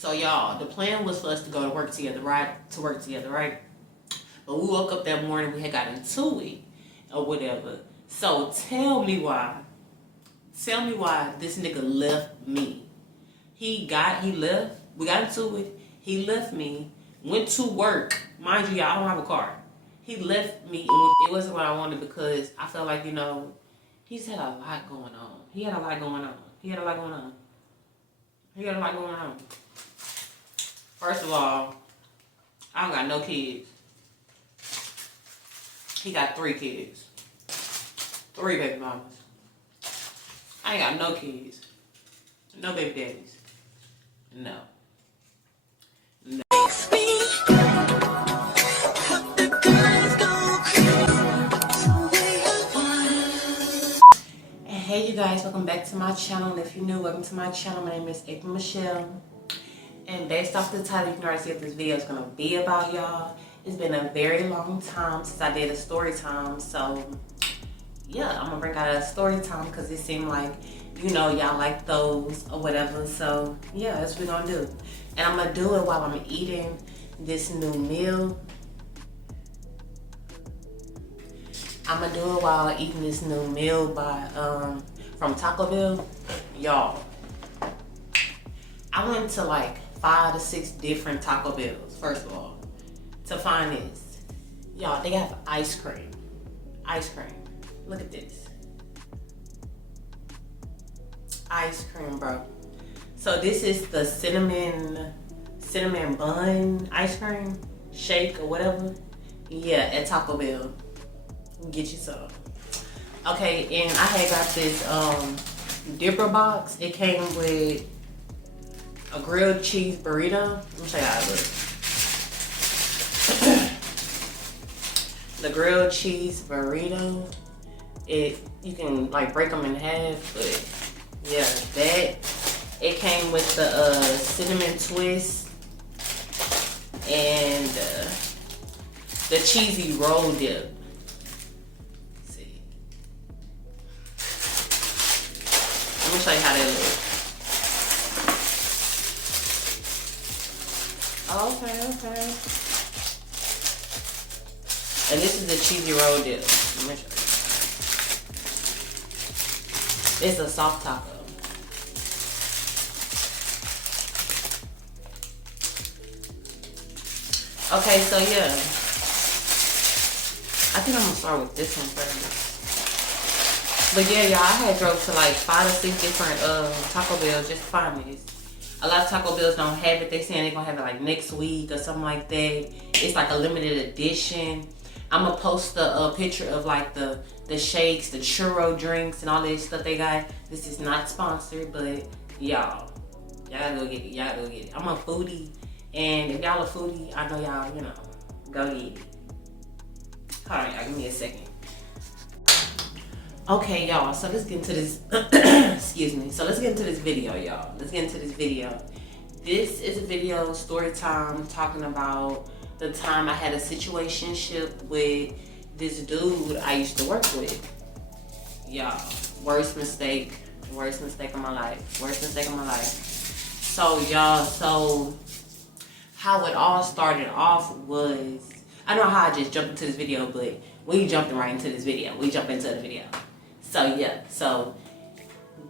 So y'all, the plan was for us to go to work together, right? But we woke up that morning, we had got into it or whatever. So tell me why this nigga left me. He left. We got into it. He left me. Went to work. Mind you, y'all, I don't have a car. He left me. It wasn't what I wanted because I felt like, he's had a lot going on. He had a lot going on. First of all, I don't got no kids. He got 3 kids. 3 baby mamas. I ain't got no kids. No baby daddies. No. Hey you guys, welcome back to my channel. And if you're new, welcome to my channel. My name is STORYTIME. And based off the title, you can already see what this video is going to be about, y'all. It's been a very long time since I did a story time. So, yeah, I'm going to bring out a story time because it seemed like, y'all like those or whatever. So, yeah, that's what we're going to do. And I'm going to do it while I'm eating this new meal. I'm going to do it while I'm eating this new meal from Taco Bell. Y'all, I went to like 5 to 6 different Taco Bells, first of all, to find this. Y'all, they have ice cream. Look at this. Ice cream, bro. So this is the cinnamon bun ice cream shake or whatever. Yeah, at Taco Bell. Get you some. Okay, and I had got this dipper box. It came with a grilled cheese burrito. Let me show you how it looks. The grilled cheese burrito. You can like break them in half, but yeah, that. It came with the cinnamon twist and the cheesy roll dip. Let's see. Let me show you how that looks. Okay. And this is the cheesy roll dip. Let me show you. It's a soft taco. Okay, so yeah. I think I'm gonna start with this one first. But yeah, y'all, I had drove to like 5 to 6 different Taco Bell just to find this. A lot of Taco Bells don't have it. They saying they're gonna have it like next week or something like that. It's like a limited edition. I'm gonna post a picture of like the shakes, the churro drinks, and all this stuff they got. This is not sponsored, but y'all gotta go get it. I'm a foodie, and if y'all a foodie, I know y'all, go get it. Hold on, y'all, give me a second. Okay, y'all, so let's get into this, excuse me. So let's get into this video, y'all. This is a video, story time, talking about the time I had a situationship with this dude I used to work with. Y'all, worst mistake of my life. So y'all, how it all started off was, I don't know how I just jumped into this video, but we jumped right into this video. So yeah, so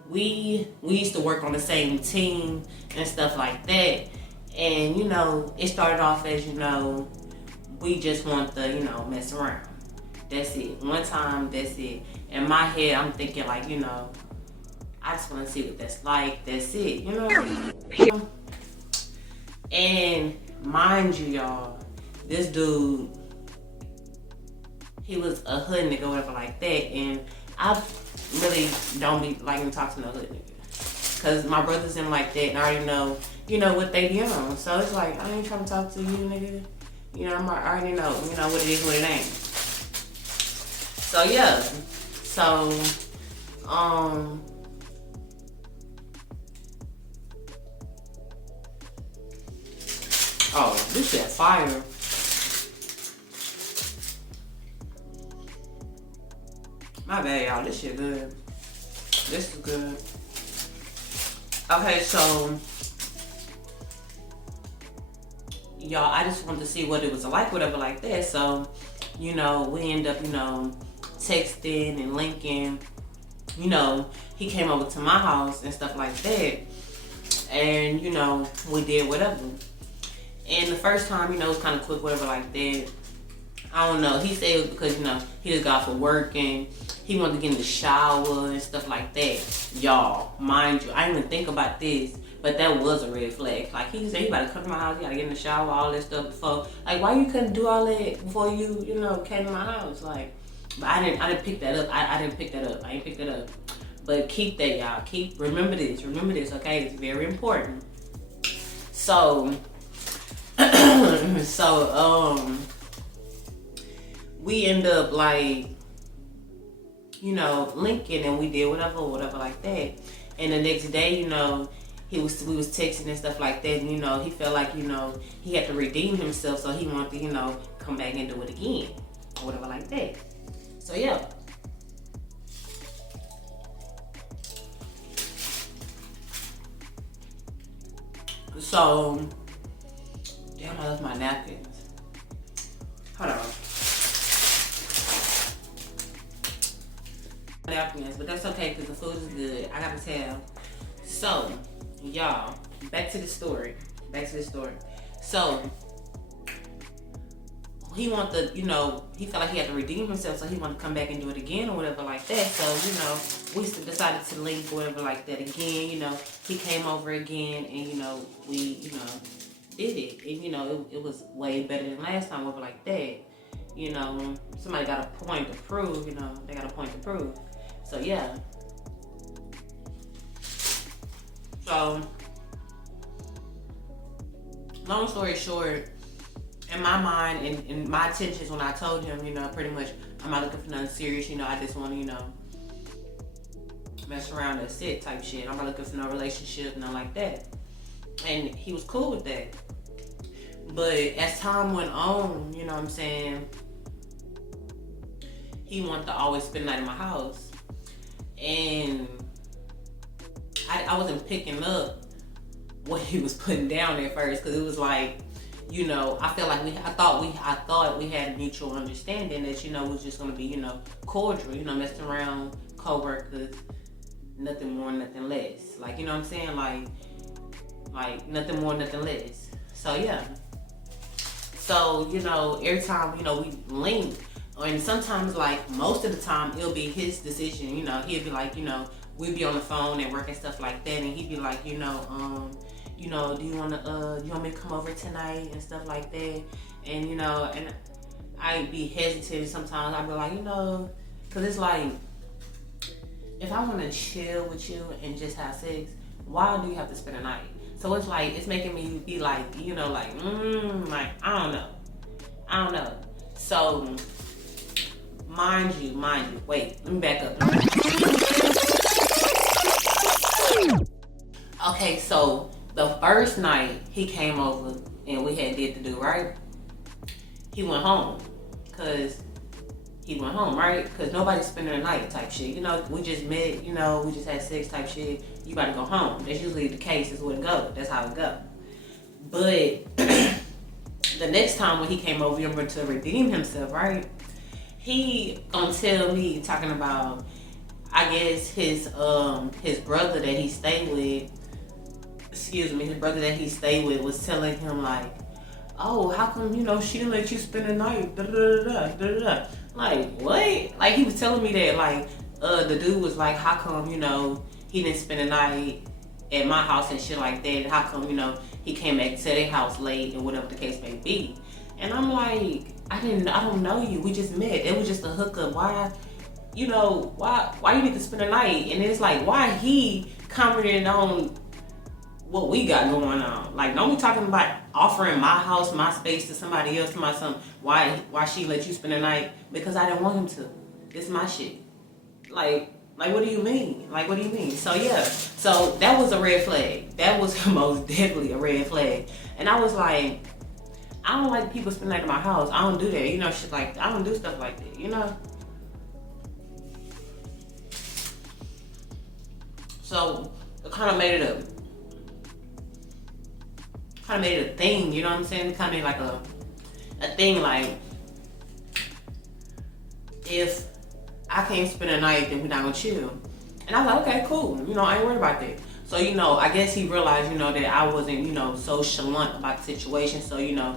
we used to work on the same team and stuff like that. And it started off as, we just want to, mess around. That's it. One time, that's it. In my head, I'm thinking like, I just want to see what that's like. That's it, And mind you, y'all, this dude, he was a hood nigga or whatever like that. And I really don't be liking to talk to no hood nigga. Cause my brothers and like that, and I already know, what they be on. So it's like, I ain't trying to talk to you, nigga. I already know, what it is, what it ain't. So yeah, oh, this shit fire. My bad, y'all. This shit good. This is good. Okay, so y'all, I just wanted to see what it was like, whatever like that. So, you know, we end up, you know, texting and linking. You know, he came over to my house and stuff like that. And, you know, we did whatever. And the first time, you know, it was kind of quick, whatever like that. I don't know. He said it was because, you know, he just got off of work and he wanted to get in the shower and stuff like that. Y'all, mind you, I didn't even think about this, but that was a red flag. Like, he said, you gotta come to my house, you gotta get in the shower, all that stuff before. Like, why you couldn't do all that before you know, came to my house? Like, but I didn't pick that up. I didn't pick that up. I ain't picked that up. But keep that, y'all. Remember this, okay? It's very important. So, we end up like, you know, linking, and we did whatever like that. And the next day, you know, we was texting and stuff like that, and, you know, he felt like, you know, he had to redeem himself, so he wanted to, you know, come back and do it again or whatever like that. So yeah. So, damn, I left my napkins. Hold on. Napkins, but that's okay because the food is good. I gotta tell. So, y'all, back to the story. So, he wanted to, you know, he felt like he had to redeem himself, so he wanted to come back and do it again or whatever like that. So, you know, we decided to link or whatever like that again. You know, he came over again, and, you know, we, you know, did it. And, you know, it was way better than last time, whatever like that. You know, somebody got a point to prove, you know, they got a point to prove. So, yeah. So, long story short, in my mind and in my intentions when I told him, you know, pretty much, I'm not looking for nothing serious, you know, I just want to, you know, mess around, that's it type shit. I'm not looking for no relationship, nothing like that. And he was cool with that. But as time went on, you know what I'm saying, he wanted to always spend the night in my house. And I wasn't picking up what he was putting down at first, because it was like, you know, I felt like I thought we had a mutual understanding that, you know, it was just gonna be, you know, cordial, you know, messing around, co-workers, nothing more, nothing less. Like, you know what I'm saying? Like nothing more, nothing less. So yeah. So, you know, every time, you know, we link, and sometimes, like, most of the time, it'll be his decision. You know, he'll be like, you know, we'll be on the phone at work and stuff like that, and he'd be like, you know, do you want me to come over tonight and stuff like that? And, you know, and I'd be hesitant sometimes. I'd be like, you know, because it's like, if I want to chill with you and just have sex, why do you have to spend a night? So it's like, it's making me be like, you know, like, I don't know. So, mind you, wait, let me back up. Okay, so the first night he came over and we had did to do, right? He went home, right? Because nobody's spending the night type shit. You know, we just met, you know, we just had sex type shit. You gotta go home. That's usually the case, is what it goes. That's how it goes. But the next time when he came over to redeem himself, right? He gonna tell me, talking about, I guess his brother that he stayed with, was telling him like, oh, how come, you know, she didn't let you spend the night, Like, what? Like, he was telling me that, like, the dude was like, how come, you know, he didn't spend the night at my house and shit like that? How come, you know, he came back to their house late and whatever the case may be? And I'm like, I don't know you. We just met. It was just a hookup. Why, you know, why you need to spend the night? And it's like, why he commented on what we got going on? Like, don't be talking about offering my house, my space to somebody else, to my son. Why she let you spend the night? Because I didn't want him to. It's my shit. Like, what do you mean? So yeah, so that was a red flag. That was most definitely a red flag. And I was like, I don't like people spending the night at my house. I don't do that, you know, shit like, I don't do stuff like that, you know? So, I kind of made it up. kind of made it a thing, you know what I'm saying? Kind of made like a thing, like, if I can't spend a night, then we're not gonna chill. And I was like, okay, cool. You know, I ain't worried about that. So, you know, I guess he realized, you know, that I wasn't, you know, so chalant about the situation. So, you know,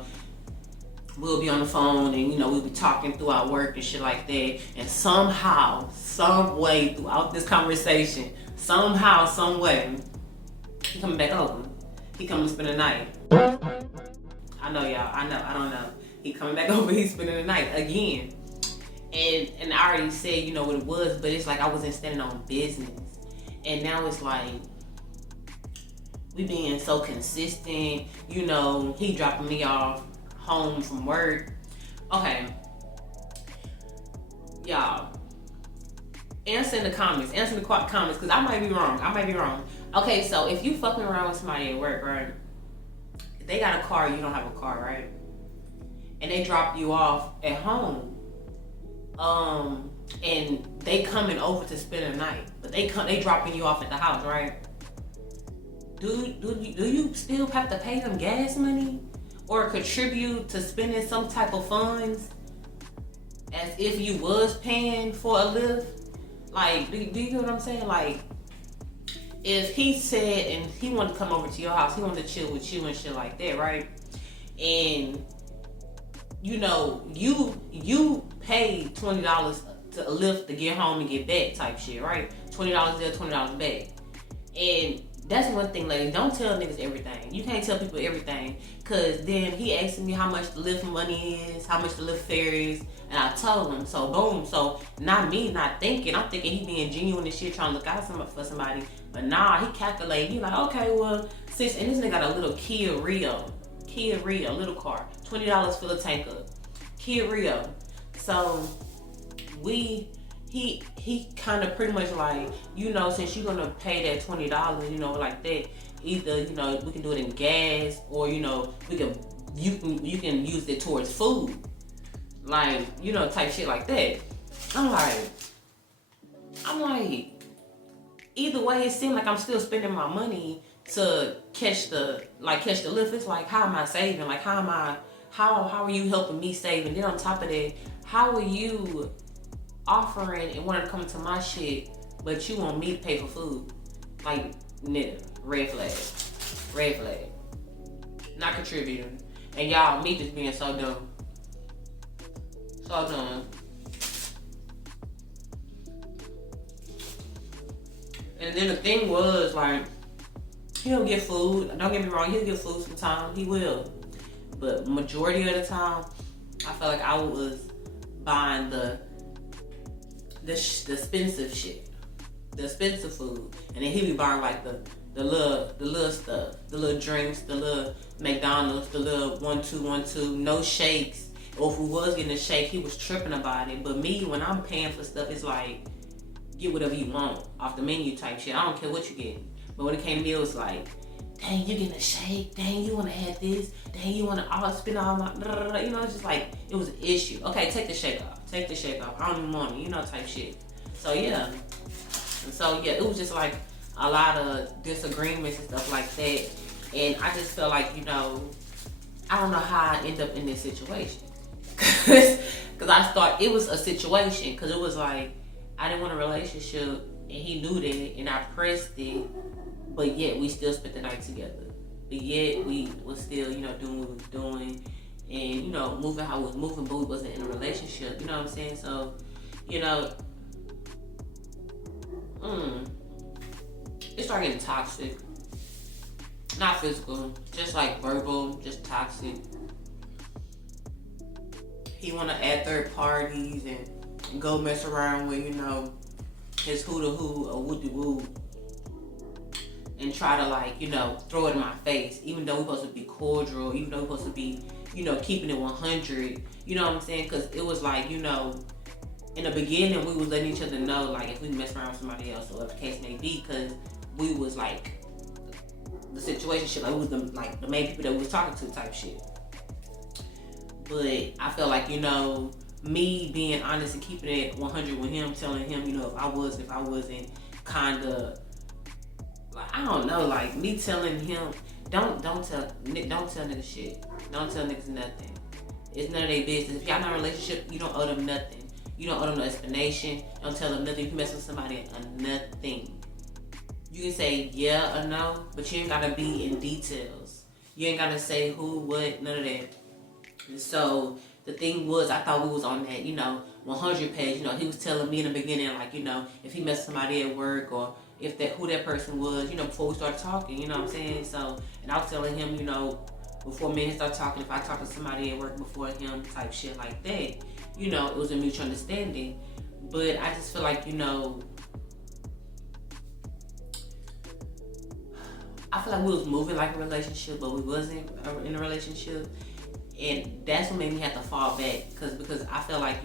we'll be on the phone and, you know, we'll be talking throughout work and shit like that. And somehow, some way throughout this conversation, somehow, some way, he coming back over. He coming to spend the night. I know, y'all. I don't know. He coming back over. He's spending the night again. And I already said, you know, what it was, but it's like I wasn't standing on business. And now it's like, we being so consistent, you know, he dropping me off home from work. Okay. Y'all, answer in the comments, because I might be wrong. Okay, so if you fucking around with somebody at work, right? If they got a car, you don't have a car, right? And they drop you off at home. And they coming over to spend the night, but they dropping you off at the house, right? Do you still have to pay them gas money or contribute to spending some type of funds as if you was paying for a lift? Like, do you know what I'm saying? Like, if he said and he wanted to come over to your house, he wanted to chill with you and shit like that, right? And you know, you paid $20 to a lift to get home and get back type shit, right? $20 there, $20 back. And that's one thing, ladies. Don't tell niggas everything. You can't tell people everything. Cause then he asked me how much the lift money is, how much the lift fare is, and I told him. So boom. So not thinking. I'm thinking he being genuine and shit, trying to look out for somebody. But nah, he calculated. He like, okay, well, and this nigga got a little Kia Rio, little car, $20 fill a tank up, Kia Rio. So he kind of pretty much like, you know, since you're gonna pay that $20, you know, like that, either, you know, we can do it in gas, or, you know, you can use it towards food, like, you know, type shit like that. I'm like, either way, it seemed like I'm still spending my money to catch the lift. It's like, how am I saving? Like, how are you helping me save? And then on top of that, how are you offering and wanting to come to my shit, but you want me to pay for food? Like, nigga, red flag. Not contributing. And y'all, me just being so dumb. And then the thing was, like, he'll get food. Don't get me wrong, he'll get food sometimes. He will. But majority of the time, I felt like I was buying the expensive shit, the expensive food, and then he be buying like the little stuff, the little drinks, the little McDonald's, the little 1-2-1-2, no shakes. Or if we was getting a shake, he was tripping about it. But me, when I'm paying for stuff, it's like, get whatever you want off the menu type shit. I don't care what you get. But when it came to me, it was like, dang, you getting a shake? Dang, you want to have this? Dang, you want to spend all my, you know, it's just like, it was an issue. Okay, take the shake off. I don't even want it, you know, type shit. So yeah. And so yeah, it was just like a lot of disagreements and stuff like that. And I just felt like, you know, I don't know how I end up in this situation. Because I thought it was a situation. Because it was like, I didn't want a relationship, and he knew that, and I pressed it. But yet we still spent the night together. But yet we was still, you know, doing what we was doing. And, you know, moving how we was moving, but we wasn't in a relationship. You know what I'm saying? So, you know, it started getting toxic. Not physical, just like verbal, just toxic. He want to add third parties and go mess around with, you know, his who-to-who or woo-de-woo. And try to, like, you know, throw it in my face. Even though we're supposed to be cordial, even though we're supposed to be, you know, keeping it 100. You know what I'm saying? Because it was like, you know, in the beginning, we was letting each other know, like, if we mess around with somebody else or whatever the case may be, because we was, like, the situation shit, like, we was the main people that we was talking to type shit. But I felt like, you know, me being honest and keeping it 100 with him, telling him, you know, if I wasn't, kind of, like, I don't know, like, me telling him, don't tell niggas shit. Don't tell niggas nothing. It's none of their business. If y'all not in a relationship, you don't owe them nothing. You don't owe them no explanation. Don't tell them nothing. If you mess with somebody, nothing. You can say yeah or no, but you ain't gotta be in details. You ain't gotta say who, what, none of that. And so the thing was, I thought we was on that, 100 page. He was telling me in the beginning, like, if he met somebody at work or if who that person was, before we started talking, you know what I'm saying? So, and I was telling him, before me and him started talking, if I talked to somebody at work before him, type shit like that, it was a mutual understanding. But I just feel like, I feel like we was moving like a relationship, but we wasn't in a relationship. And that's what made me have to fall back. Because I feel like,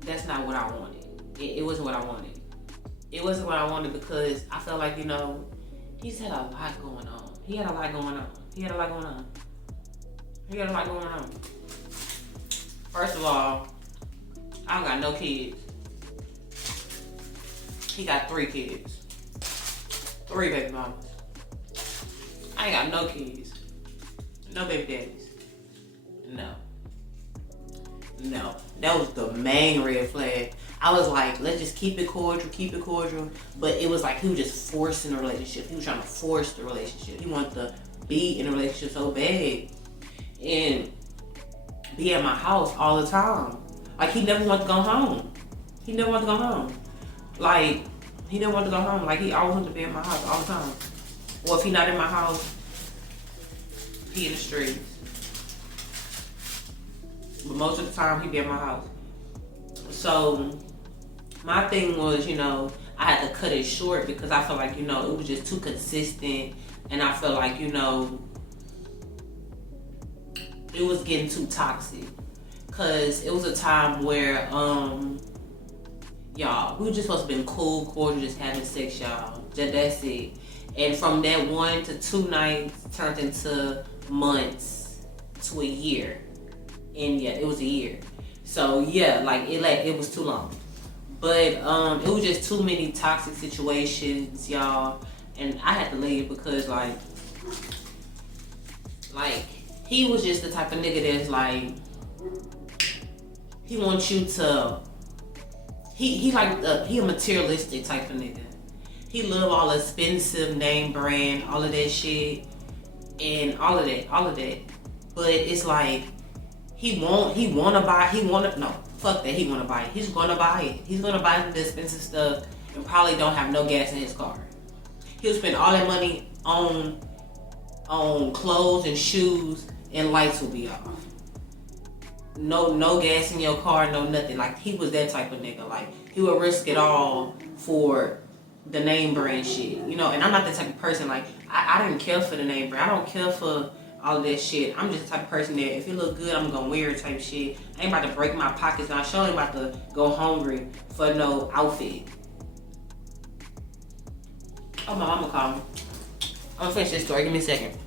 that's not what I wanted. It wasn't what I wanted. It wasn't what I wanted because I felt like, he just had a lot going on. He had a lot going on. First of all, I don't got no kids. He got 3 kids. 3 baby mamas. I ain't got no kids. No baby daddies. No. That was the main red flag. I was like, let's just keep it cordial. But it was like he was just forcing the relationship. He was trying to force the relationship. He wanted to be in a relationship so bad. And be at my house all the time. Like, he never wanted to go home. Like, he never wanted to go home. Like, he always wanted to be at my house all the time. Or if he not in my house, he in the streets. But most of the time, he be at my house. So, my thing was, I had to cut it short because I felt like, it was just too consistent. And I felt like, it was getting too toxic. Because it was a time where, y'all, we were just supposed to be cool, cordial, just having sex, y'all. That's it. And from that 1 to 2 nights turned into months to a year. And yeah, it was a year. So yeah, it was too long. But it was just too many toxic situations, y'all. And I had to leave because like he was just the type of nigga that's like, he wants you to, he a materialistic type of nigga. He love all expensive name brand, all of that shit, and all of that. But it's like, he wanna buy it. He's gonna buy it. He's gonna buy the expensive stuff and probably don't have no gas in his car. He'll spend all that money on clothes and shoes, and lights will be off. No gas in your car, no nothing. Like, he was that type of nigga. Like, he would risk it all for the name brand shit, And I'm not that type of person. Like, I didn't care for the name brand. I don't care for all of that shit. I'm just the type of person that if it look good, I'm gonna wear it type shit. I ain't about to break my pockets. Now, I sure ain't about to go hungry for no outfit. Oh, my mama called me. I'm gonna finish this story. Give me a second.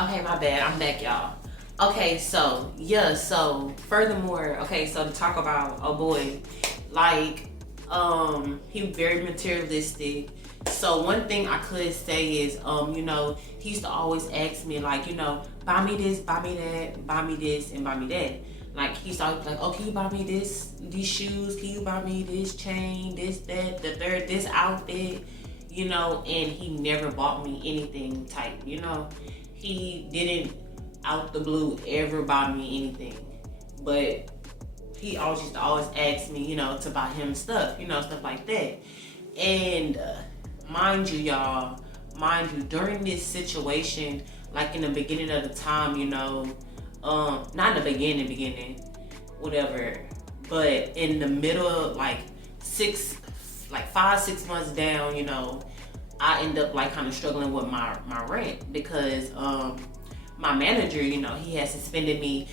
Okay, my bad. I'm back, y'all. Okay, so, yeah, furthermore, so to talk about, oh boy, he very materialistic. So one thing I could say is, he used to always ask me, like, buy me this, buy me that, buy me this, and buy me that. Like, he used to always be like, oh, can you buy me these shoes? Can you buy me this chain, this, that, the third, this outfit? And he never bought me anything type, He didn't, out the blue, ever buy me anything. But he always used to ask me, to buy him stuff, stuff like that. And mind you, during this situation, like in the beginning of the time, not in the beginning, whatever, but in the middle, like 5-6 months down, I end up kind of struggling with my rent because my manager, he had suspended me.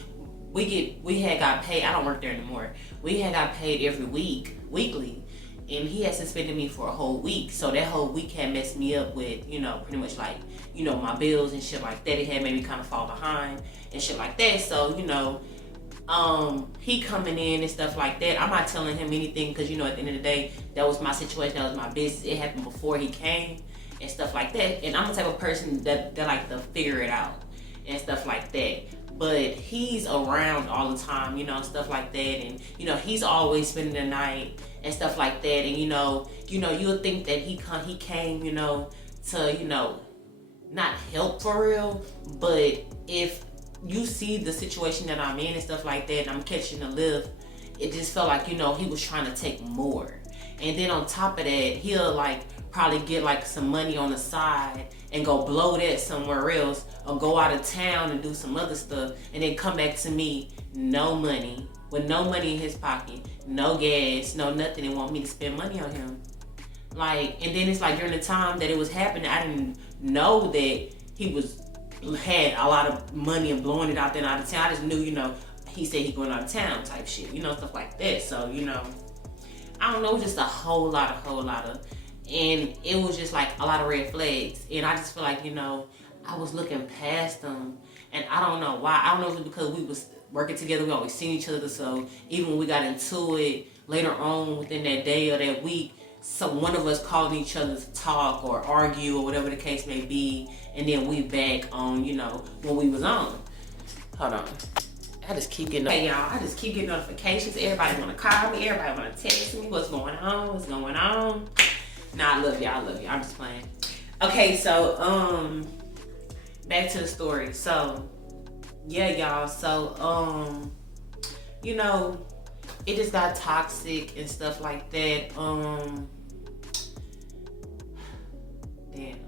We had got paid. I don't work there anymore. We had got paid every weekly, and he had suspended me for a whole week. So that whole week had messed me up with, pretty much my bills and shit like that. It had made me kind of fall behind and shit like that. So, he coming in and stuff like that. I'm not telling him anything because, at the end of the day, that was my situation. That was my business. It happened before he came. and stuff like that. And I'm the type of person that like to figure it out and stuff like that. But he's around all the time, you know, stuff like that. And, you know, he's always spending the night and stuff like that. And, you know, you'll think that he came, you know, to, you know, not help for real. But if you see the situation that I'm in and stuff like that, and I'm catching a lift, it just felt like, you know, he was trying to take more. And then on top of that, he'll like probably get like some money on the side and go blow that somewhere else, or go out of town and do some other stuff, and then come back to me, no money, with no money in his pocket, no gas, no nothing, and want me to spend money on him. Like, and then it's like during the time that it was happening, I didn't know that he had a lot of money and blowing it out there out of town. I just knew, you know, he said he going out of town type shit, you know, stuff like that. So, you know, I don't know, just a whole lot of, and it was just like a lot of red flags. And I just feel like, you know, I was looking past them, and I don't know why. I don't know if it's because we was working together, we always seen each other, so even when we got into it later on within that day or that week, so one of us called each other to talk or argue or whatever the case may be, and then we back on, you know, when we was on. Hold on. I just keep getting, hey y'all, I just keep getting notifications. Everybody wanna call me, everybody wanna text me, what's going on? Nah, I love y'all, I'm just playing. Okay, so, back to the story. So, yeah, y'all, so, you know, it just got toxic and stuff like that. Damn,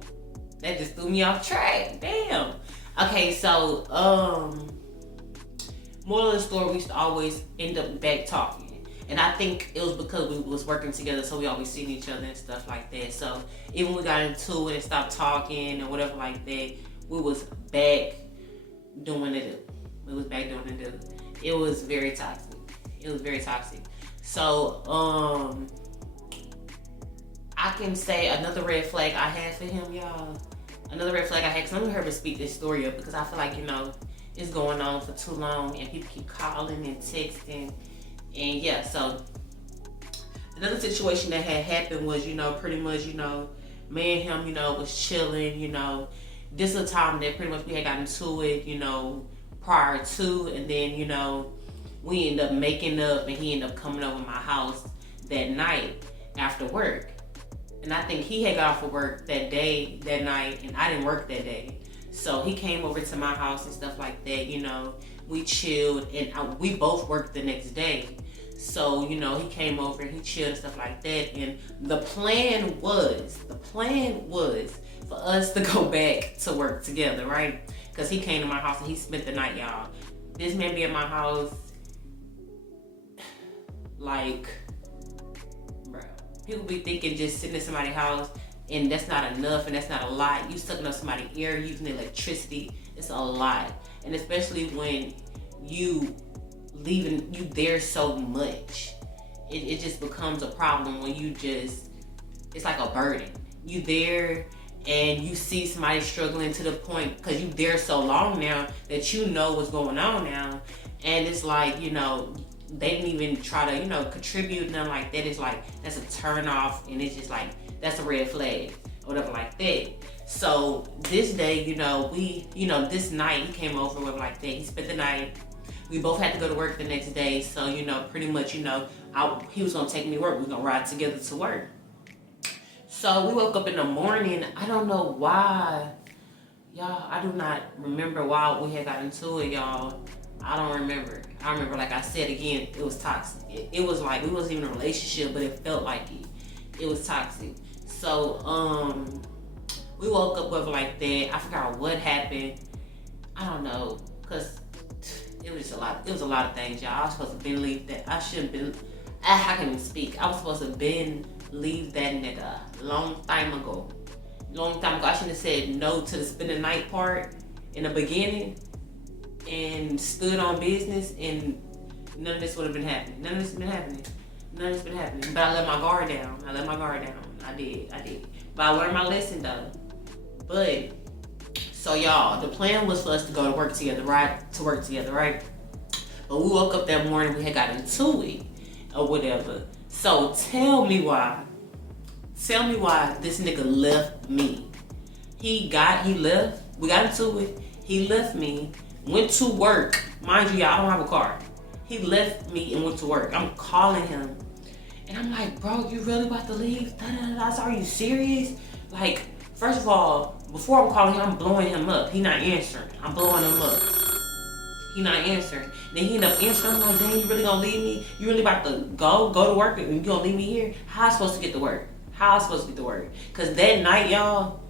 that just threw me off track, damn. Okay, so, moral of the story, we used to always end up back talking. And I think it was because we was working together, so we always seen each other and stuff like that. So even when we got into it and stopped talking or whatever like that, we was back doing it. It was very toxic. So I can say another red flag I had for him, y'all. Another red flag I had, because I'm gonna hear him speak this story up, because I feel like, you know, it's going on for too long and people keep calling and texting. And yeah, so another situation that had happened was, you know, pretty much, you know, me and him, you know, was chilling, you know. This is a time that pretty much we had gotten into it, you know, prior to, and then, you know, we ended up making up, and he ended up coming over my house that night after work. And I think he had got off of work that night, and I didn't work that day. So he came over to my house and stuff like that, you know. We chilled, and we both worked the next day. So, you know, he came over and he chilled and stuff like that. And the plan was for us to go back to work together, right? Because he came to my house and he spent the night, y'all. This man be at my house, like, bro, people be thinking just sitting in somebody's house and that's not enough and that's not a lot. You sucking up somebody's ear, using electricity, it's a lot. And especially when you there so much, it just becomes a problem when it's like a burden. You there and you see somebody struggling to the point, because you there so long now that you know what's going on now, and it's like, you know, they didn't even try to, you know, contribute, nothing like that. It's like, that's a turn off, and it's just like, that's a red flag or whatever like that. So this day, you know, this night he came over with like that. He spent the night. We both had to go to work the next day. So, you know, pretty much, you know, he was gonna take me to work. We was gonna ride together to work. So we woke up in the morning. I don't know why. Y'all, I do not remember why we had got into it, y'all. I don't remember. I remember, like I said again, it was toxic. It was like, we wasn't even in a relationship, but it felt like it. It was toxic. So, we woke up with like that. I forgot what happened. I don't know, cause it was a lot. It was a lot of things, y'all. I was supposed to leave that. I shouldn't been. I can't even speak. I was supposed to leave that nigga long time ago. I shouldn't have said no to the spend the night part in the beginning and stood on business, and none of this would have been happening. None of this been happening. But I let my guard down. I did. But I learned my lesson though. But so y'all, the plan was for us to go to work together, right? But we woke up that morning, we had got into it or whatever. So tell me why Tell me why this nigga left me. He left. We got into it. He left me, went to work. Mind you, y'all, I don't have a car. He left me and went to work. I'm calling him. And I'm like, bro, you really about to leave? Are you serious? Like, first of all, before I'm calling him, I'm blowing him up. He not answering. I'm blowing him up. He not answering. Then he end up answering. I'm like, dang, you really gonna leave me? You really about to go to work and you gonna leave me here? How I supposed to get to work? Because that night, y'all,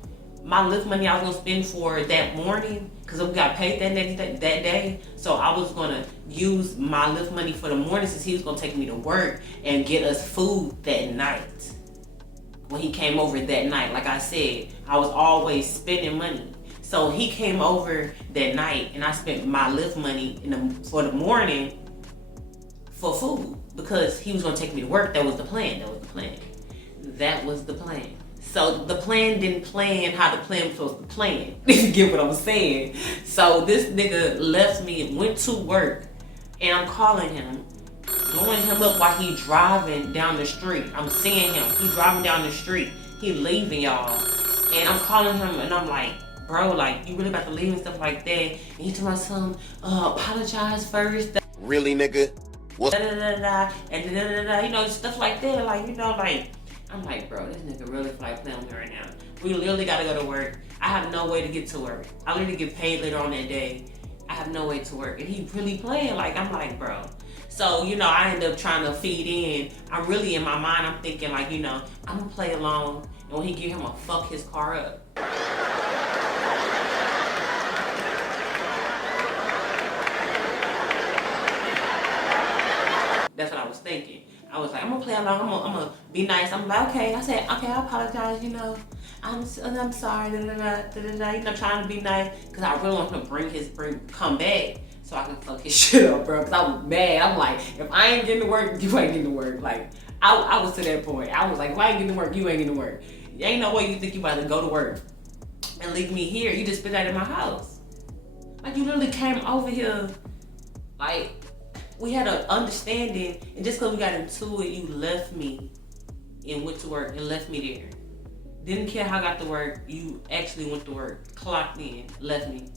my Lyft money I was gonna spend for that morning, because we got paid that day. So I was gonna use my Lyft money for the morning, since he was gonna take me to work and get us food that night. When he came over that night, like I said, I was always spending money. So he came over that night, and I spent my Lyft money for the morning for food, because he was gonna take me to work. That was the plan. So the plan didn't plan how the plan was supposed to plan. You get what I'm saying? So this nigga left me and went to work, and I'm calling him, blowing him up while he driving down the street. I'm seeing him. He driving down the street. He leaving, y'all. And I'm calling him, and I'm like, bro, like, you really about to leave and stuff like that? And he told my son, apologize first. Really, nigga? What? And you know, stuff like that. Like, you know, like, I'm like, bro, this nigga really like playing with me right now. We literally gotta go to work. I have no way to get to work. I literally get paid later on that day. I have no way to work. And he really playing. Like, I'm like, bro. So, you know, I end up trying to feed in. I'm really, in my mind, I'm thinking like, you know, I'm gonna play along. And when he get him, I'll fuck his car up. That's what I was thinking. I was like, I'm gonna play along. I'm gonna be nice. I'm like, okay. I said, okay, I apologize. You know, I'm sorry. You know, trying to be nice, because I really want him to come back so I can fuck his shit up, bro. Because I was mad. I'm like, if I ain't getting to work, you ain't getting to work. Like, I was to that point. I was like, if I ain't getting to work, you ain't getting to work. Ain't no way you think you about to go to work and leave me here. You just spent that in my house. Like, you literally came over here, like, we had an understanding, and just because we got into it, you left me and went to work and left me there. Didn't care how I got to work. You actually went to work, clocked in, left me.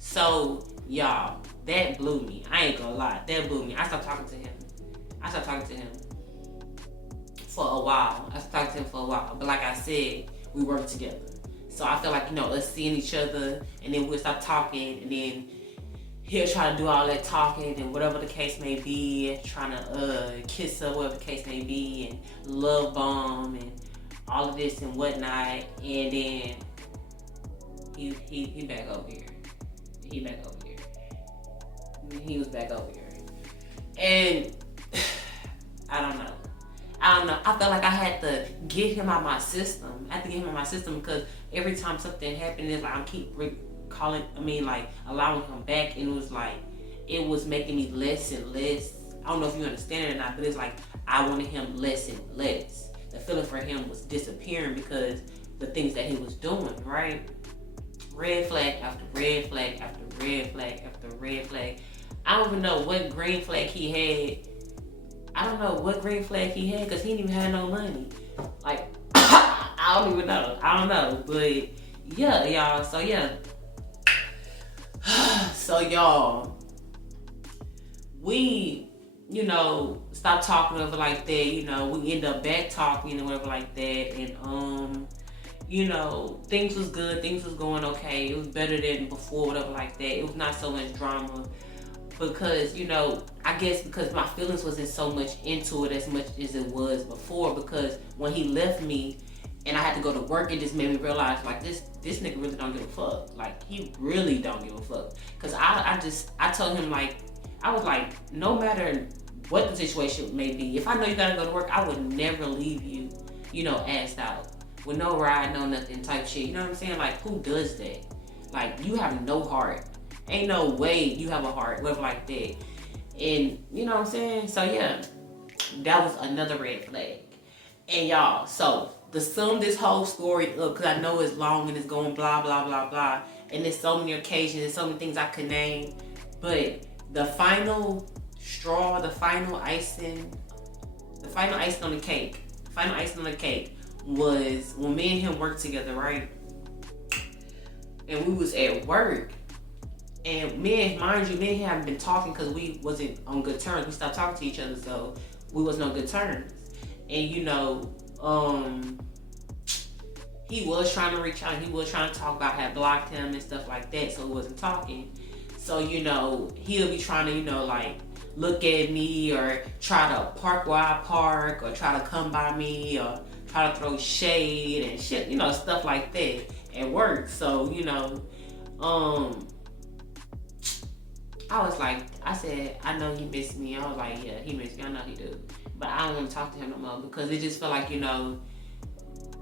So, y'all, that blew me. I ain't gonna lie, that blew me. I stopped talking to him for a while. But like I said, we worked together. So I feel like, you know, us seeing each other, and then we'll stop talking, and then he'll try to do all that talking and whatever the case may be, trying to kiss her, whatever the case may be, and love bomb and all of this and whatnot. And then he back over here. He was back over here. And I don't know. I felt like I had to get him out of my system. Because every time something happened, it's like I keep allowing him back, and it was making me less and less. I don't know if you understand it or not, but it's like I wanted him less and less. The feeling for him was disappearing because the things that he was doing, right? Red flag after red flag after red flag after red flag. I don't even know what green flag he had. Because he didn't even have no money. Like, I don't even know. But yeah, y'all. So yeah. So y'all, we, you know, stopped talking over like that. You know, we end up back talking and whatever like that. And you know, things was good. Things was going okay. It was better than before, whatever like that. It was not so much drama. Because, you know, I guess because my feelings wasn't so much into it as much as it was before. Because when he left me and I had to go to work, it just made me realize, like, this nigga really don't give a fuck. Like, he really don't give a fuck. Because I told him, like, I was like, no matter what the situation may be, if I know you gotta go to work, I would never leave you, you know, assed out. With no ride, no nothing type shit. You know what I'm saying? Like, who does that? Like, you have no heart. Ain't no way you have a heart, whatever like that. And you know what I'm saying? So yeah, that was another red flag. And y'all, so to sum this whole story up, because I know it's long and it's going blah, blah, blah, blah. And there's so many occasions and so many things I could name. But the final straw, the final icing on the cake was when me and him worked together, right? And we was at work, and mind you, me and him haven't been talking because we wasn't on good terms. We stopped talking to each other, so we wasn't on good terms. And you know, he was trying to reach out. He was trying to talk about how I blocked him and stuff like that, so he wasn't talking. So you know, he'll be trying to, you know, like look at me or try to park where I park or try to come by me or try to throw shade and shit, you know, stuff like that at work. So, you know, I was like, I said, I know he missed me. I was like, yeah, he missed me. I know he do. But I don't want to talk to him no more because it just felt like, you know,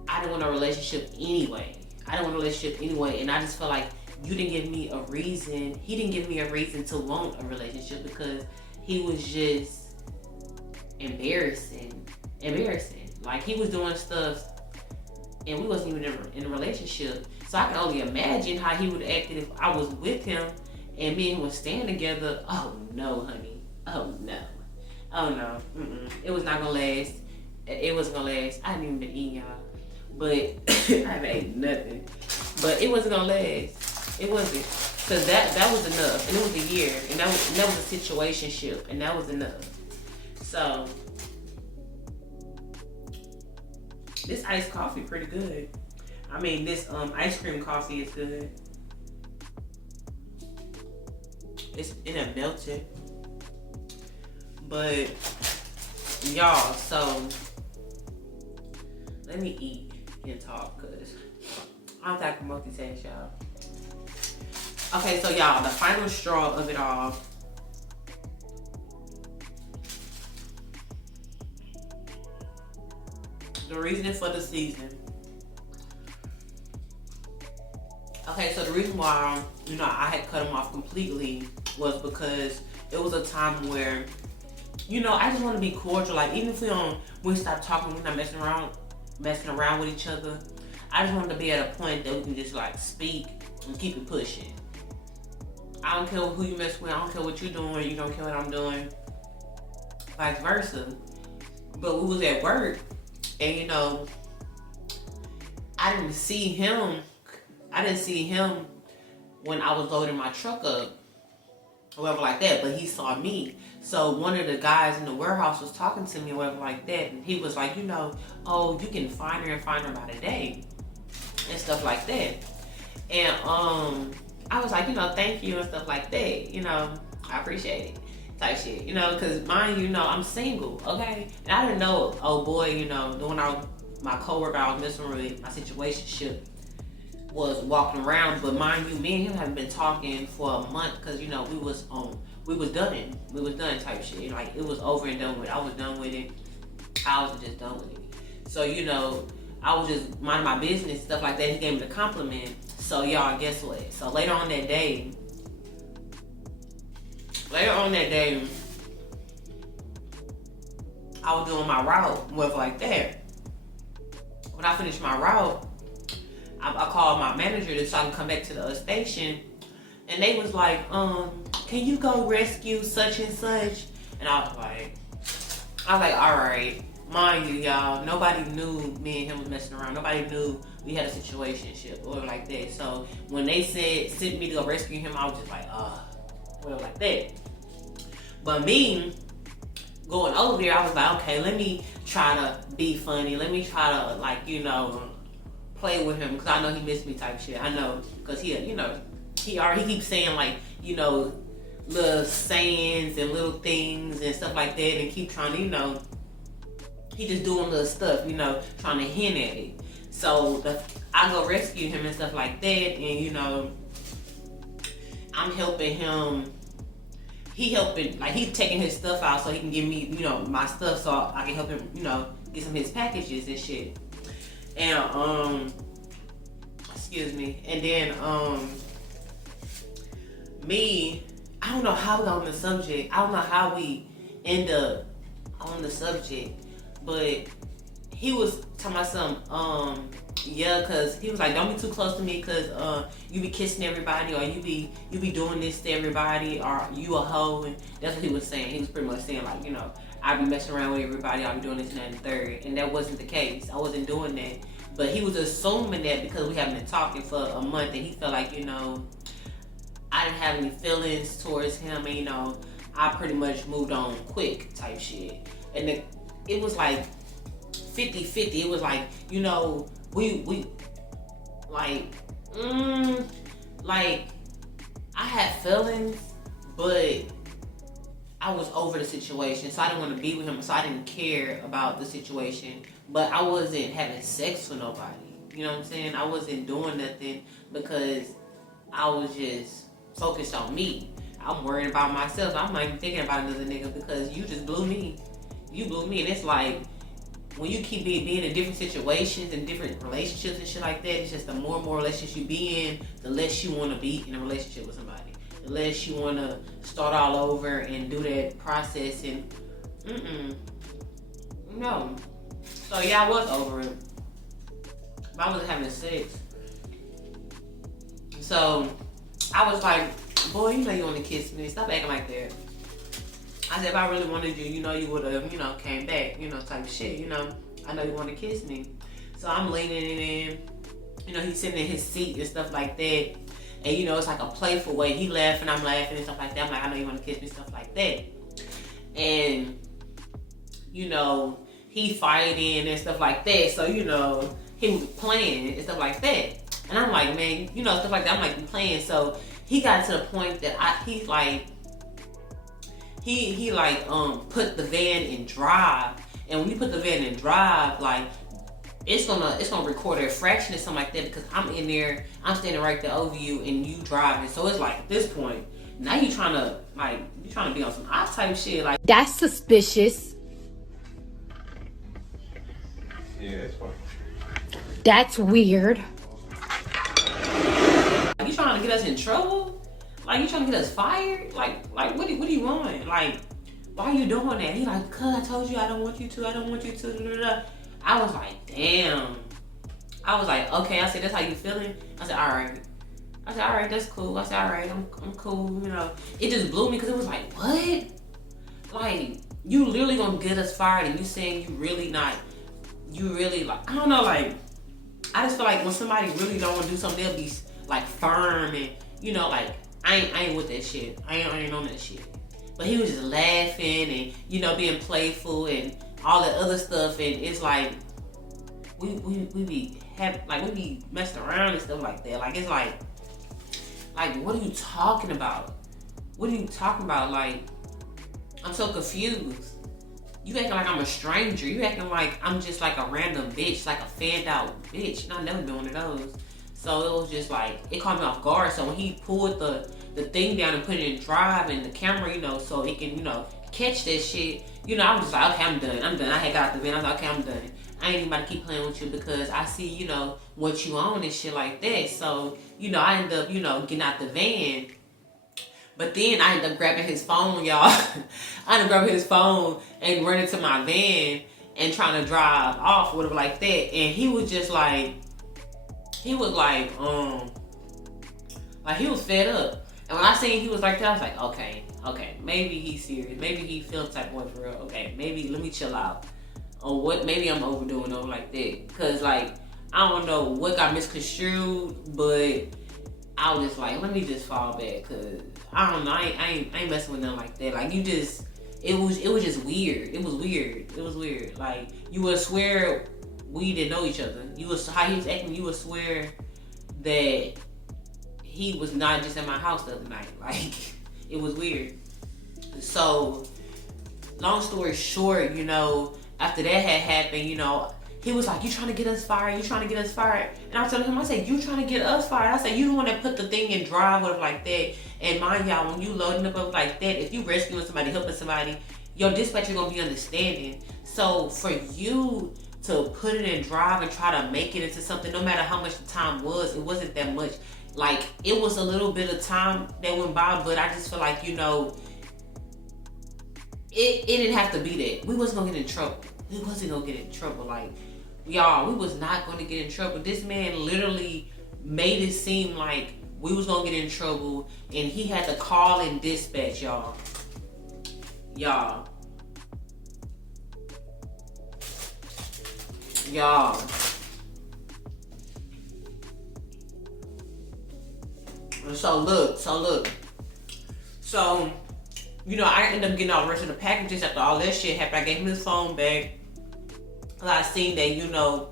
I didn't want a relationship anyway. And I just felt like you didn't give me a reason. He didn't give me a reason to want a relationship because he was just embarrassing. Like he was doing stuff and we wasn't even in a relationship. So I can only imagine how he would have acted if I was with him and me and him was staying together. Oh no, honey. Oh no. It was not gonna last. It wasn't gonna last. I hadn't even been eating, y'all. But I haven't ate nothing. But it wasn't gonna last. It wasn't. Cause that was enough. And it was a year. And that was a situationship. And that was enough. So this iced coffee pretty good. I mean, this ice cream coffee is good. It done melted. But y'all, so let me eat and talk because I don't think I can multitask, y'all. Okay, so y'all, the final straw of it all. The reason for the season. Okay, so the reason why, you know, I had cut him off completely was because it was a time where, you know, I just want to be cordial. Like, even if we stop talking, we're not messing around with each other. I just wanted to be at a point that we can just like speak and keep it pushing. I don't care who you mess with. I don't care what you're doing. You don't care what I'm doing. Vice versa. But we was at work, and you know, I didn't see him when I was loading my truck up, or whatever like that. But he saw me. So one of the guys in the warehouse was talking to me, or whatever like that, and he was like, you know, oh, you can find her by the day, and stuff like that. And I was like, you know, thank you and stuff like that. You know, I appreciate it. Type shit, you know, because mind you, know, I'm single, okay? And I didn't know, oh boy, you know, my coworker I was messing with, my situationship, was walking around. But mind you, me and him haven't been talking for a month because, you know, we was done type shit. Like, it was over and done with. I was done with it. I was just done with it. So, you know, I was just minding my business, stuff like that. He gave me the compliment. So, y'all, guess what? So, later on that day, I was doing my route, whatever like that. When I finished my route, I called my manager so I can come back to the station. And they was like, can you go rescue such and such? And I was like, all right. Mind you, y'all, nobody knew me and him was messing around. Nobody knew we had a situationship or like that. So when they sent me to go rescue him, I was just like, whatever like that. But me going over there, I was like, okay, let me try to be funny. Let me try to, like, you know, play with him because I know he missed me type shit. I know because he, you know, he keeps saying, like, you know, little sayings and little things and stuff like that, and keep trying to, you know, he just doing little stuff, you know, trying to hint at it. So I go rescue him and stuff like that, and you know, I'm helping him. He's taking his stuff out so he can give me, you know, my stuff so I can help him, you know, get some of his packages and shit. And excuse me. And then I don't know how we got on the subject. I don't know how we end up on the subject, but he was talking about some yeah, cause he was like, don't be too close to me, cause you be kissing everybody, or you be doing this to everybody, or you a hoe, and that's what he was saying. He was pretty much saying, like, you know, I'd be messing around with everybody, I'd be doing this and that and third. And that wasn't the case. I wasn't doing that. But he was assuming that because we haven't been talking for a month, that he felt like, you know, I didn't have any feelings towards him, and, you know, I pretty much moved on quick type shit. And it was like 50-50. It was like, you know, we like I had feelings, but I was over the situation, so I didn't want to be with him, so I didn't care about the situation. But I wasn't having sex with nobody. You know what I'm saying? I wasn't doing nothing because I was just focused on me. I'm worried about myself. I'm not even thinking about another nigga because you just blew me. You blew me, and it's like when you keep being in different situations and different relationships and shit like that, it's just the more and more relationships you be in, the less you want to be in a relationship with somebody. The less you want to start all over and do that process and no. So yeah, I was over it, but I wasn't having sex. So I was like, boy, you know you want to kiss me. Stop acting like that. I said, if I really wanted you, you know, you would have, you know, came back, you know, type shit, you know. I know you want to kiss me. So I'm leaning in, you know, he's sitting in his seat and stuff like that. And, you know, it's like a playful way. He laughing, I'm laughing and stuff like that. I'm like, I know you want to kiss me, stuff like that. And, you know, he fighting and stuff like that. So, you know, he was playing and stuff like that. And I'm like, man, you know, stuff like that. I'm like, you playing. So he got to the point that he put the van in drive. And when you put the van in drive, like, it's gonna record a fraction or something like that because I'm in there, I'm standing right there over you and you driving. So it's like at this point, now you trying to be on some odd type shit. Like, that's suspicious. Yeah, it's fine. That's weird. you trying to get us in trouble? Like, you trying to get us fired? Like what do you want? Like, why are you doing that? He like, cause I told you I don't want you to. Da, da, da. I was like, damn. I was like, okay. I said, that's how you feeling? I said, all right. That's cool. I said, all right, I'm cool. You know, it just blew me because it was like, what? Like, you literally gonna get us fired and you saying you really like, I don't know, like, I just feel like when somebody really don't want to do something, they'll be like firm and, you know, like, I ain't with that shit. I ain't on that shit. But he was just laughing and, you know, being playful and all that other stuff, and it's like we be messing around and stuff like that. Like, it's like what are you talking about? What are you talking about? Like, I'm so confused. You acting like I'm a stranger. You acting like I'm just like a random bitch, like a fanned out bitch. And I've never been one of those. So it was just like, it caught me off guard. So when he pulled the thing down and put it in drive and the camera, you know, so it can, you know, catch that shit, you know, I was just like, okay, I'm done. I had got out the van. I was like, okay, I'm done. I ain't even about to keep playing with you because I see, you know, what you own and shit like that. So, you know, I ended up, you know, getting out the van. But then I ended up grabbing his phone, y'all. I ended up grabbing his phone and running to my van and trying to drive off or whatever like that. And he was just like, he was fed up. And when I seen he was like that, I was like, okay, maybe he's serious. Maybe he feels type of way for real. Okay, maybe let me chill out. Or what? Maybe I'm overdoing over like that. Cause like, I don't know what got misconstrued, but I was just like, let me just fall back. Cause I don't know, I ain't messing with nothing like that. Like, you just, it was just weird. It was weird. Like, you would swear we didn't know each other. How he was acting, you would swear that he was not just at my house the other night. Like, it was weird. So, long story short, you know, after that had happened, you know, he was like, you trying to get us fired? And I was telling him, I said, you trying to get us fired? I said, you the one that put the thing in drive, whatever like that. And mind y'all, when you loading up like that, if you rescuing somebody, helping somebody, your dispatcher gonna be understanding. So for you to put it in drive and try to make it into something, no matter how much the time was, it wasn't that much. Like, it was a little bit of time that went by, but I just feel like, you know, it didn't have to be that. We wasn't gonna get in trouble. Like, y'all, we was not gonna get in trouble. This man literally made it seem like we was gonna get in trouble, and he had to call in dispatch, y'all. y'all. So look. So, you know, I ended up getting all the rest of the packages after all that shit happened. I gave him his phone back. I seen that, you know,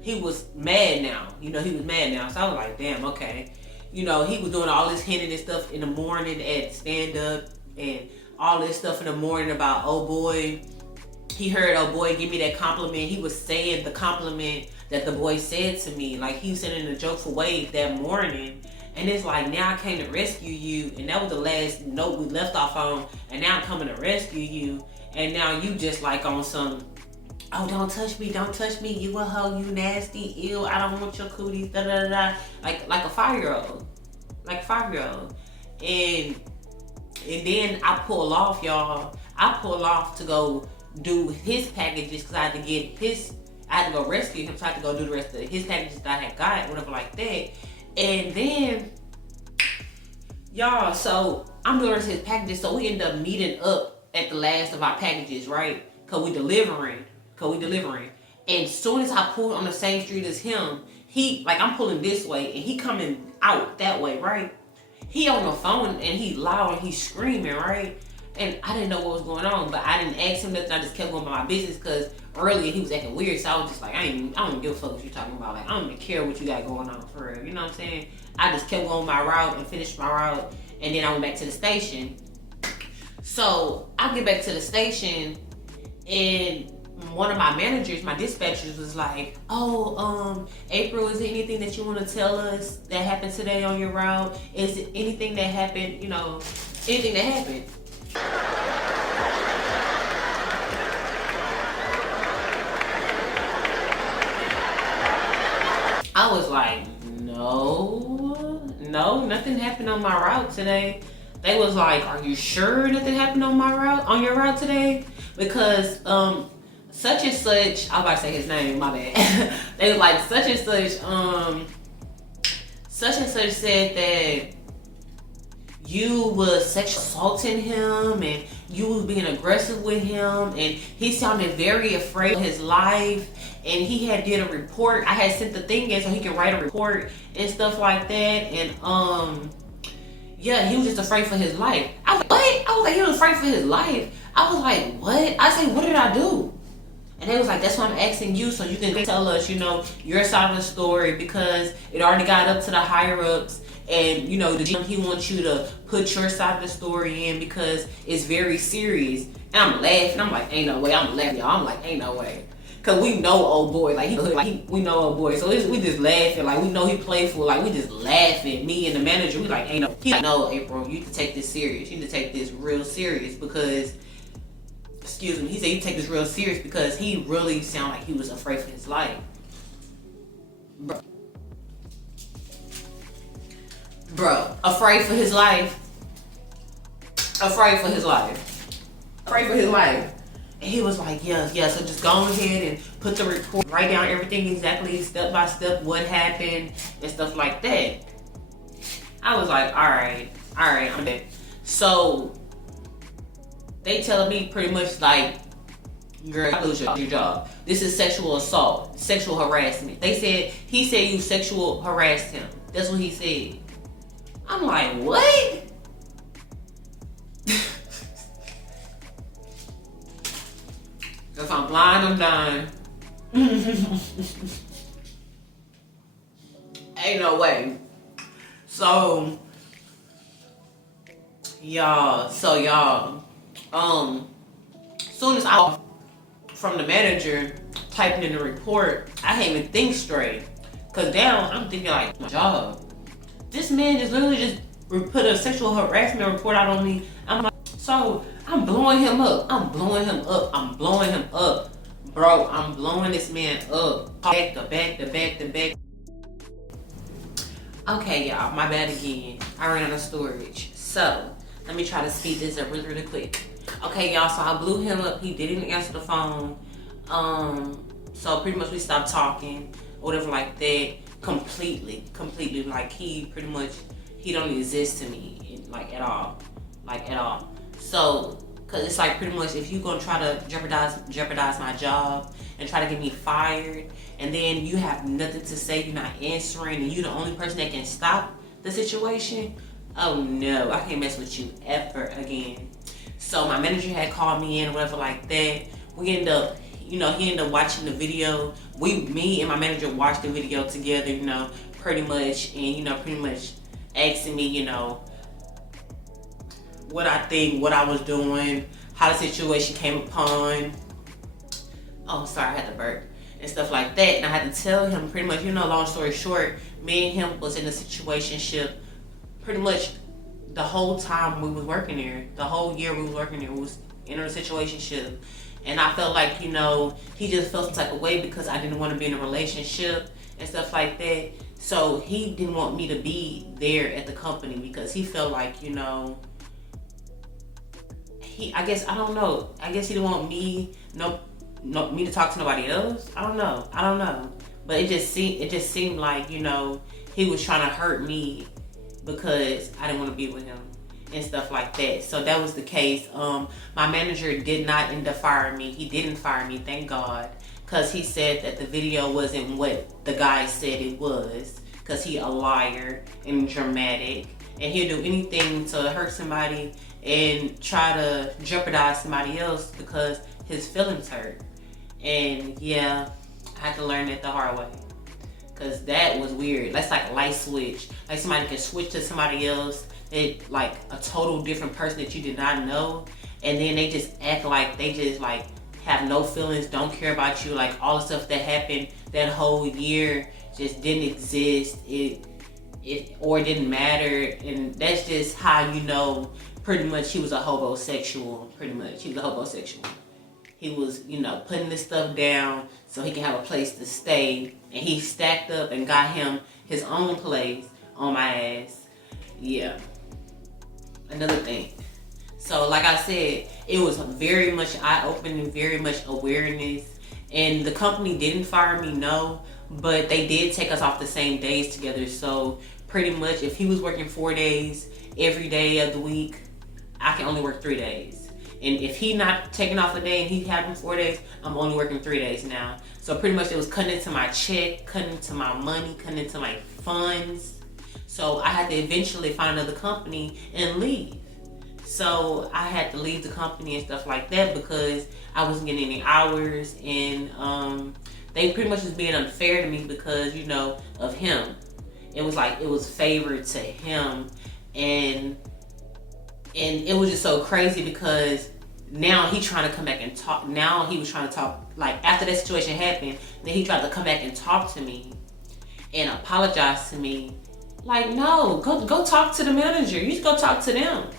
he was mad now. You know, he was mad now. So I was like, damn, okay. You know, he was doing all this hinting and stuff in the morning at stand-up and all this stuff in the morning about, oh boy. He heard oh boy give me that compliment. He was saying the compliment that the boy said to me. Like, he was sending a jokeful way that morning. And it's like, now I came to rescue you. And that was the last note we left off on. And now I'm coming to rescue you. And now you just like on some, oh, don't touch me, you a hoe, you nasty, ew, I don't want your cooties, da da da, like a 5-year-old, and then I pull off, y'all. I pull off to go do his packages because I had to go rescue him, so I had to go do the rest of his packages that I had got, whatever like that, and then, y'all, so I'm doing the rest of his packages, so we end up meeting up at the last of our packages, right? Cause we delivering. And as soon as I pulled on the same street as him, he, like, I'm pulling this way and he coming out that way, right? He on the phone and he loud and he's screaming, right? And I didn't know what was going on, but I didn't ask him nothing. I just kept going about my business because earlier he was acting weird. So I was just like, I don't even give a fuck what you're talking about. Like, I don't even care what you got going on for real. You know what I'm saying? I just kept going my route and finished my route. And then I went back to the station. So I get back to the station and one of my managers, my dispatchers, was like, oh, April, is there anything that you want to tell us that happened today on your route? Is it anything that happened, you know, anything that happened? I was like, no, nothing happened on my route today. They was like, are you sure nothing happened on your route today? Because, such and such, I was about to say his name, my bad. They was like, such and such said that you was sexually assaulting him and you was being aggressive with him and he sounded very afraid of his life and he had did a report. I had sent the thing in so he could write a report and stuff like that, and yeah, he was just afraid for his life. I was like, what? I was like, he was afraid for his life. I was like, what? I said, what did I do? And they was like, that's why I'm asking you so you can tell us, you know, your side of the story, because it already got up to the higher ups, and you know, he wants you to put your side of the story in because it's very serious. And I'm laughing. I'm like, ain't no way. I'm laughing, y'all. I'm like, ain't no way. Cause we know old boy, we know old boy. So we just laughing, like we know he playful, like we just laughing. Me and the manager, we like, ain't no. He's like, no, April, you need to take this serious. You need to take this real serious because, excuse me, he said you take this real serious because he really sounded like he was afraid for his life. Bro, afraid for his life. And he was like, yeah, so just go ahead and put the report, write down everything exactly, step by step, what happened, and stuff like that. I was like, all right, I'm dead. So, they telling me pretty much like, girl, I lose your job. This is sexual assault, sexual harassment. He said you sexual harassed him. That's what he said. I'm like, what? If I'm blind, I'm dying. Ain't no way. So y'all, soon as I from the manager typing in the report, I can't even think straight. Cause now I'm thinking like, my job. This man just literally just put a sexual harassment report out on me. I'm like, so I'm blowing him up. Bro, I'm blowing this man up. Back to back. Okay, y'all, my bad again. I ran out of storage. So, let me try to speed this up really quick. Okay, y'all, so I blew him up. He didn't answer the phone. So pretty much we stopped talking, whatever like that, completely. Like he don't exist to me, like at all. So Cause it's like pretty much if you gonna try to jeopardize my job and try to get me fired, and then you have nothing to say, you're not answering, and you're the only person that can stop the situation. Oh no, I can't mess with you ever again. So my manager had called me in, whatever like that. We ended up, he ended up watching the video. Me and my manager watched the video together, pretty much, and pretty much asking me, what I think, what I was doing, how the situation came upon. Oh, sorry, I had to burp and stuff like that. And I had to tell him pretty much, long story short, me and him was in a situationship pretty much the whole time we was working there. The whole year we was working there, we was in a situationship. And I felt like, he just felt some type of way because I didn't want to be in a relationship and stuff like that. So he didn't want me to be there at the company because he felt like, I guess he didn't want me to talk to nobody else. I don't know. But it just seemed like, he was trying to hurt me because I didn't want to be with him and stuff like that. So that was the case. My manager did not end up firing me. He didn't fire me, thank God, because he said that the video wasn't what the guy said it was, because he a liar and dramatic, and he'll do anything to hurt somebody and try to jeopardize somebody else because his feelings hurt. And yeah, I had to learn that the hard way, because that was weird. That's like a light switch. Like somebody can switch to somebody else, like a total different person that you did not know, and then they just act like they just like have no feelings, don't care about you. Like all the stuff that happened that whole year just didn't exist. It didn't matter, and that's just how pretty much he was a homosexual. Pretty much he was a homosexual. He was, putting this stuff down so he can have a place to stay, and he stacked up and got him his own place on my ass. Yeah. Another thing. So like I said, it was very much eye-opening, very much awareness, and the company didn't fire me, no, but they did take us off the same days together. So pretty much if he was working 4 days every day of the week, I can only work 3 days. And if he not taking off a day and he having 4 days, I'm only working 3 days now. So pretty much it was cutting into my check, cutting into my money, cutting into my funds. So I had to eventually find another company and leave. So I had to leave the company and stuff like that because I wasn't getting any hours, and they pretty much was being unfair to me because, of him. It was like it was favored to him, and it was just so crazy because now he trying to come back and talk. Now he was trying to talk, like after that situation happened, then he tried to come back and talk to me and apologize to me. Like, no, go talk to the manager. You just go talk to them.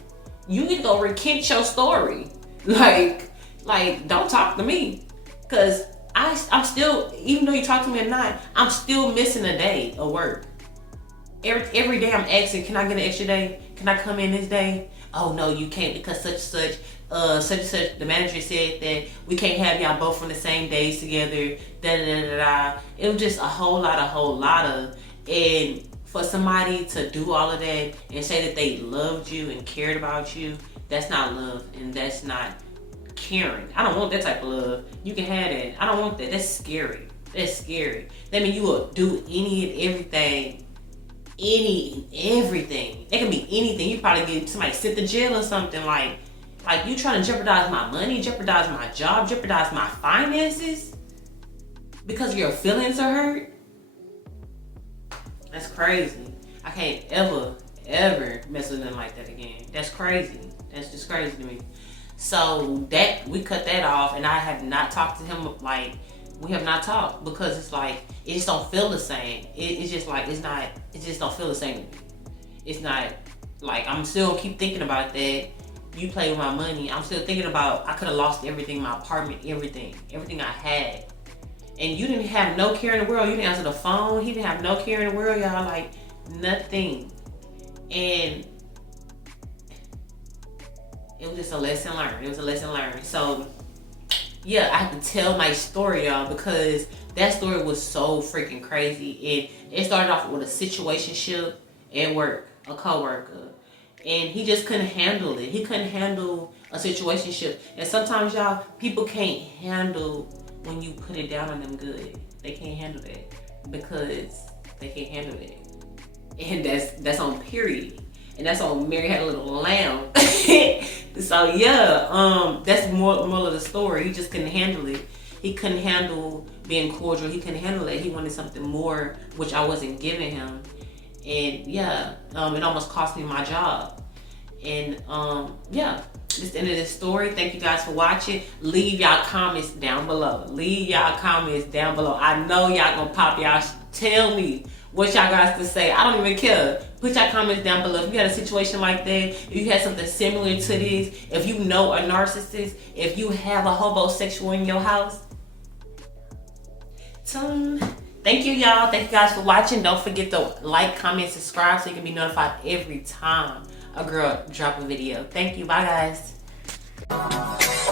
You need to go recant your story. Like don't talk to me, cause I'm still, even though you talk to me at 9, I'm still missing a day of work. Every day I'm asking, can I get an extra day? Can I come in this day? Oh no, you can't because such and such. The manager said that we can't have y'all both on the same days together. It was just a whole lot of, and for somebody to do all of that and say that they loved you and cared about you, that's not love, and that's not caring. I don't want that type of love. You can have that. I don't want that. That's scary. That means you will do any and everything. Everything. It can be anything. You probably get somebody sent to jail or something. Like you trying to jeopardize my money, jeopardize my job, jeopardize my finances because your feelings are hurt. That's crazy. I can't ever mess with them like that again. That's crazy. That's just crazy to me. So that we cut that off, and I have not talked to him. Like, we have not talked because it's like it just don't feel the same. It's just like it's not. It just don't feel the same to me. It's not like I'm still keep thinking about that. You play with my money. I'm still thinking about I could have lost everything, my apartment, everything I had. And you didn't have no care in the world. You didn't answer the phone. He didn't have no care in the world, y'all. Like, nothing. And it was just a lesson learned. So, yeah, I have to tell my story, y'all, because that story was so freaking crazy. And it started off with a situationship at work, a coworker. And he just couldn't handle it. He couldn't handle a situationship. And sometimes, y'all, people can't handle when you put it down on them good. They can't handle that because they can't handle that. And that's on period. And that's on Mary Had a Little Lamb. So yeah, that's more of the story. He just couldn't handle it. He couldn't handle being cordial. He couldn't handle it. He wanted something more, which I wasn't giving him. And yeah, it almost cost me my job. And yeah, this is the end of this story. Thank you guys for watching. Leave y'all comments down below. Leave y'all comments down below. I know y'all gonna pop y'all. Tell me what y'all guys to say. I don't even care. Put your comments down below. If you had a situation like that, if you had something similar to this, if you know a narcissist, if you have a homosexual in your house. Thank you, y'all. Thank you guys for watching. Don't forget to like, comment, subscribe so you can be notified every time a girl drop a video. Thank you. Bye, guys.